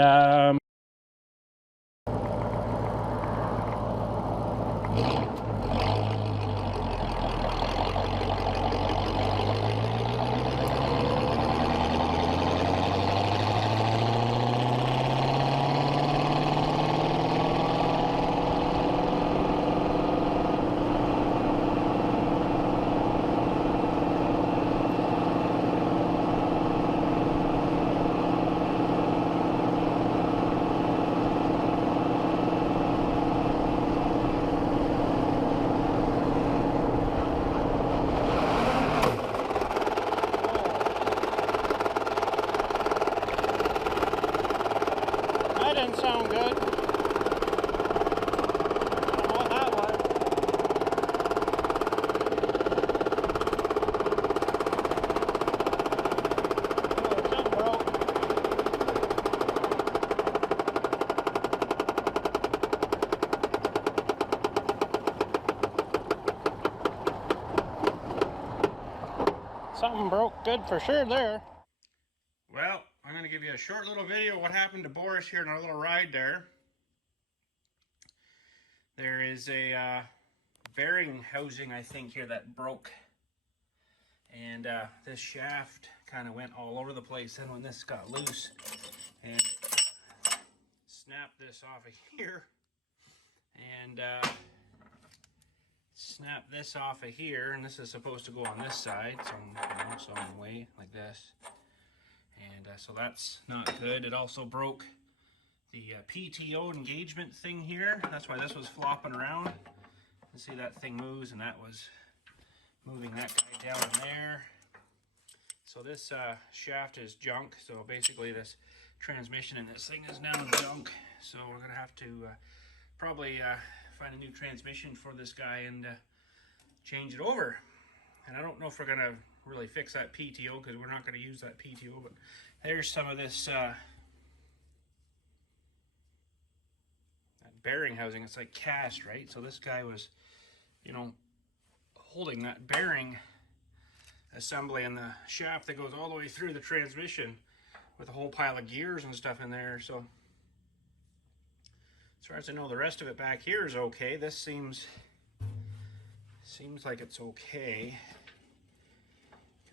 sound good. I don't know what that was. Oh, something broke. Something broke good for sure there. Well, I'm going to give you a short little video of what happened to Boris here in our little ride there. There is a bearing housing, I think, here that broke. And this shaft kind of went all over the place. And when this got loose, and snapped this off of here, and snapped this off of here, and this is supposed to go on this side, some way like this. And so that's not good. It also broke the PTO engagement thing here. That's why this was flopping around. You see that thing moves, and that was moving that guy down in there. So this shaft is junk. So basically this transmission in this thing is now junk. So we're going to have to probably find a new transmission for this guy and change it over. And I don't know if we're going to really fix that PTO because we're not going to use that PTO, but there's some of this that bearing housing. It's like cast, right? So this guy was, you know, holding that bearing assembly and the shaft that goes all the way through the transmission with a whole pile of gears and stuff in there. So as far as I know, the rest of it back here is okay. This seems like it's okay.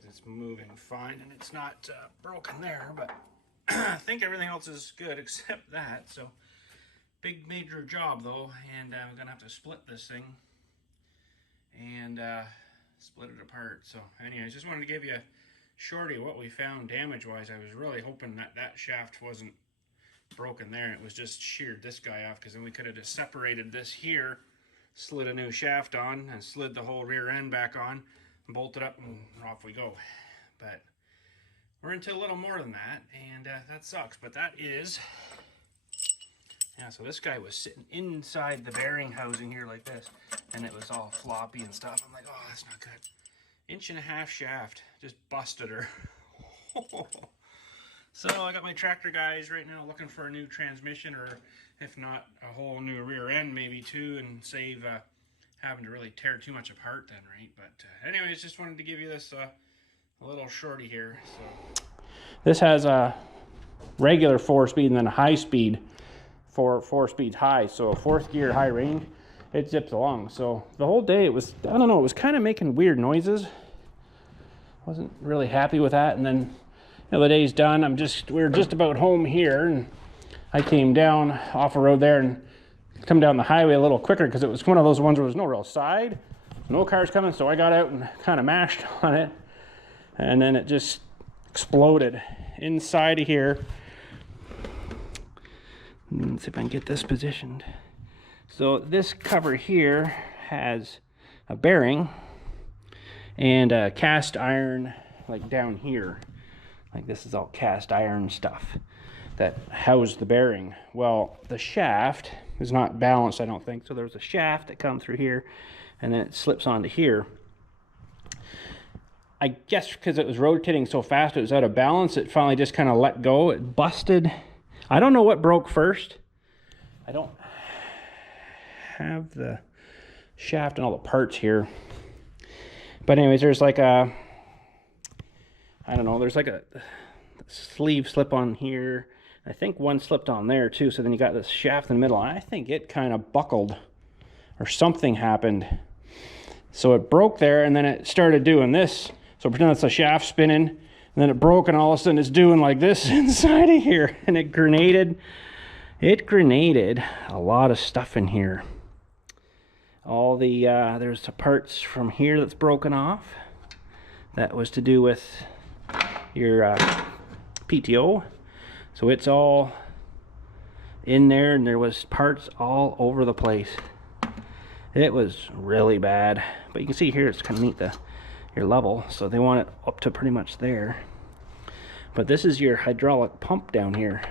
It's moving fine and it's not broken there, but I think everything else is good except that. So big major job though, and I'm gonna have to split this thing and split it apart. So anyways, just wanted to give you a shorty what we found damage wise. I was really hoping that that shaft wasn't broken there. It was just sheared this guy off, because then we could have just separated this here, slid a new shaft on and slid the whole rear end back on, bolt it up, and off we go. But we're into a little more than that, and that sucks. But that is, yeah, so this guy was sitting inside the bearing housing here like this, and it was all floppy and stuff. I'm like, oh, that's not good. 1.5 inch shaft, just busted her. So I got my tractor guys right now looking for a new transmission, or if not, a whole new rear end maybe too, and save having to really tear too much apart then, right? But anyways, just wanted to give you this a little shorty here. So this has a regular 4-speed and then a high speed for 4 speeds high. So 4th gear, high range, it zips along. So the whole day it was, I don't know, it was kind of making weird noises. Wasn't really happy with that. And then, you know, the day's done. We're just about home here, and I came down off a road there and come down the highway a little quicker because it was one of those ones where there was no real side, no cars coming. So I got out and kind of mashed on it, and then it just exploded inside of here. Let's see if I can get this positioned. So this cover here has a bearing and a cast iron, like down here. Like this is all cast iron stuff that housed the bearing. Well, the shaft is not balanced, I don't think. So there's a shaft that comes through here, and then it slips onto here. I guess because it was rotating so fast, it was out of balance. It finally just kind of let go. It busted. I don't know what broke first. I don't have the shaft and all the parts here. But anyways, there's like a I don't know, there's like a sleeve slip on here. I think one slipped on there too, so then you got this shaft in the middle. I think it kind of buckled or something happened. So it broke there, and then it started doing this. So pretend it's a shaft spinning, and then it broke, and all of a sudden it's doing like this inside of here, and it grenaded a lot of stuff in here. All the there's the parts from here that's broken off. That was to do with your PTO. So it's all in there, and there was parts all over the place. It was really bad, but you can see here it's kind of neat, your level, so they want it up to pretty much there. But this is your hydraulic pump down here,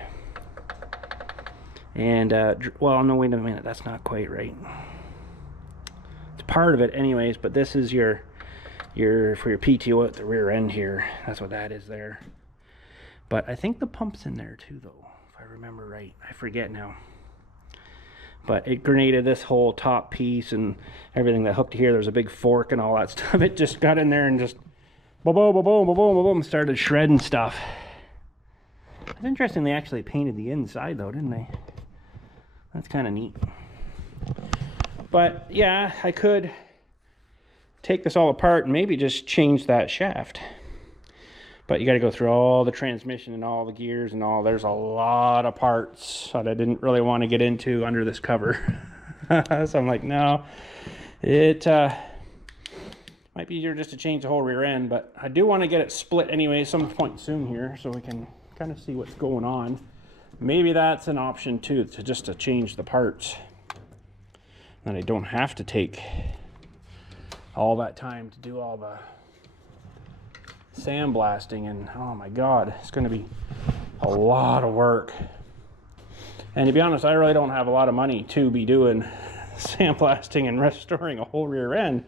and well, no, wait a minute, that's not quite right. It's part of it anyways, but this is your for your PTO at the rear end here. That's what that is there. But I think the pump's in there too, though, if I remember right. I forget now. But it grenaded this whole top piece and everything that hooked here. There's a big fork and all that stuff. It just got in there and just boom, boom, boom, boom, boom, boom, boom, started shredding stuff. It's interesting they actually painted the inside though, didn't they? That's kind of neat. But yeah, I could take this all apart and maybe just change that shaft. But you got to go through all the transmission and all the gears and all. There's a lot of parts that I didn't really want to get into under this cover. So I'm like, no, it might be easier just to change the whole rear end. But I do want to get it split anyway some point soon here, so we can kind of see what's going on. Maybe that's an option too, to change the parts. Then I don't have to take all that time to do all the sandblasting, and oh my god, it's going to be a lot of work. And to be honest, I really don't have a lot of money to be doing sandblasting and restoring a whole rear end.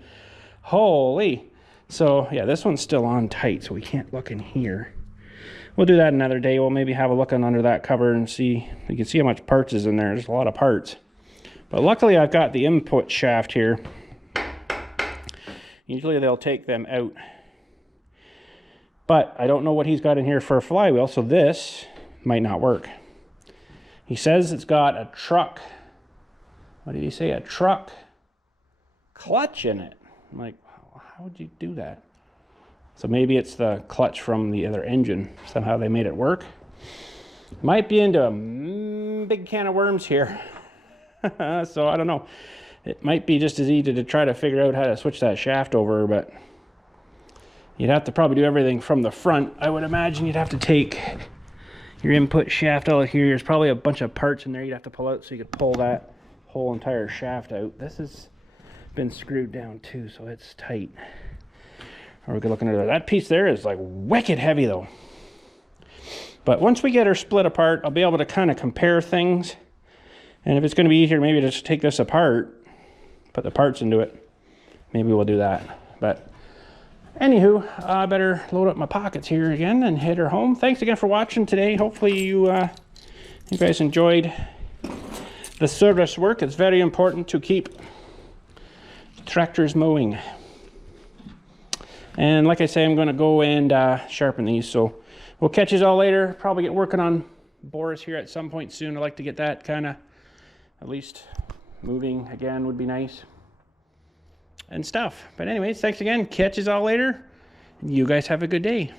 Holy. So yeah, this one's still on tight, so we can't look in here. We'll do that another day. We'll maybe have a look under that cover and see. You can see how much parts is in there. There's a lot of parts. But luckily I've got the input shaft here. Usually they'll take them out. But I don't know what he's got in here for a flywheel, so this might not work. He says it's got a truck. What did he say? A truck clutch in it. I'm like, how would you do that? So maybe it's the clutch from the other engine. Somehow they made it work. Might be into a big can of worms here. So I don't know. It might be just as easy to try to figure out how to switch that shaft over, but you'd have to probably do everything from the front. I would imagine you'd have to take your input shaft out of here. There's probably a bunch of parts in there you'd have to pull out so you could pull that whole entire shaft out. This has been screwed down too, so it's tight. Or we could look under there. That piece there is like wicked heavy though. But once we get her split apart, I'll be able to kind of compare things. And if it's going to be easier, maybe just take this apart, put the parts into it. Maybe we'll do that. But anywho, I better load up my pockets here again and head her home. Thanks again for watching today. Hopefully you guys enjoyed the service work. It's very important to keep tractors mowing. And like I say, I'm going to go and sharpen these. So we'll catch you all later. Probably get working on Boaris here at some point soon. I'd like to get that kind of at least moving again would be nice. And stuff. But anyways, thanks again. Catch you all later. You guys have a good day.